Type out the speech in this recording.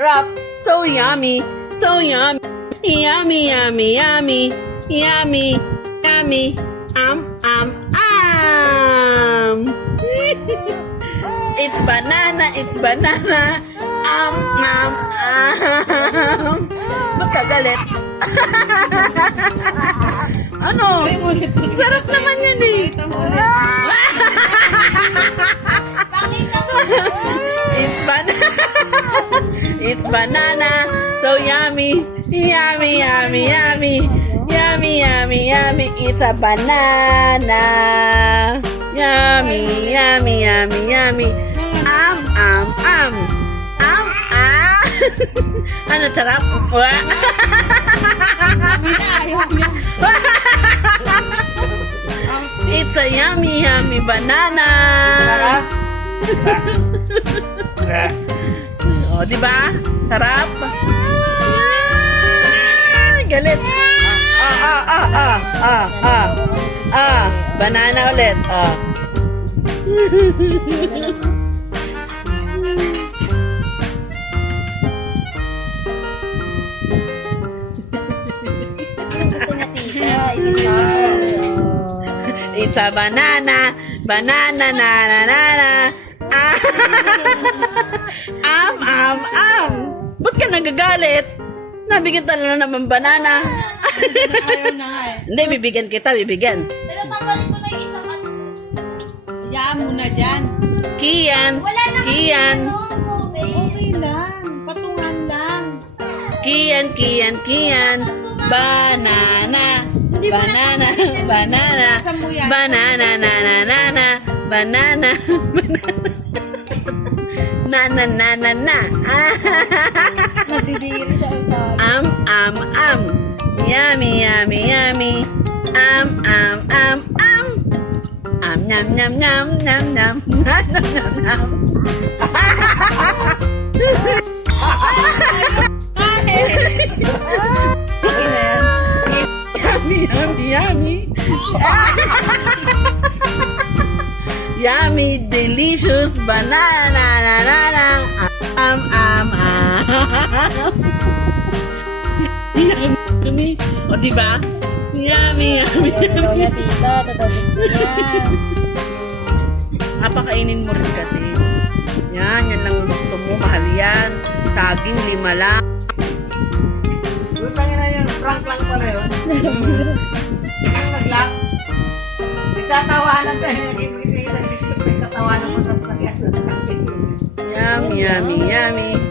Rap. So yummy. So yummy. Yummy, yummy, yummy. Yummy, yummy. It's banana, it's banana. Ba't ka galit? Ano? Sarap naman yan eh. It's banana. It's banana. So yummy. Yummy, yummy, yummy. Yummy, yummy, yummy. It's a banana. Yummy, yummy, yummy, yummy. Ano sarap? It's a yummy, yummy banana. O, di ba? Sarap. Galit. Banana ulit. It's a banana. Banana na na na na. Ba't ka nagagalit? Nabigyan tala na naman banana. Ayaw na nga eh. Hindi, bibigyan kita, bibigyan. Pero tanggalin ko na yung isang ano. Hayaan mo na dyan. Kian. Wala na Kian. Okay lang. Patungan lang. Kian, Kian, Kian. Banana. Banana, banana. Banana, na na na na. Banana. Na na na na na. Nadidiri sa usap. Yummy, yummy, yummy. Nyam, nyam, nyam, nyam, nyam. Nyam, nyam, nyam, nyam. Yummy, yummy, yummy. Yummy, delicious banana, na, na, na. Yummy. O, diba? Yummy, yummy, yummy. Napakainin mo rin kasi. Yan lang gusto mo. Mahal yan. Saging, 5 lang. Utangin na yun. Prank lang pala yun. Ang nag-lock. Nagtatawanan tayo. Nagtatawanan mo sa sasakyan. Yummy, yummy, yummy.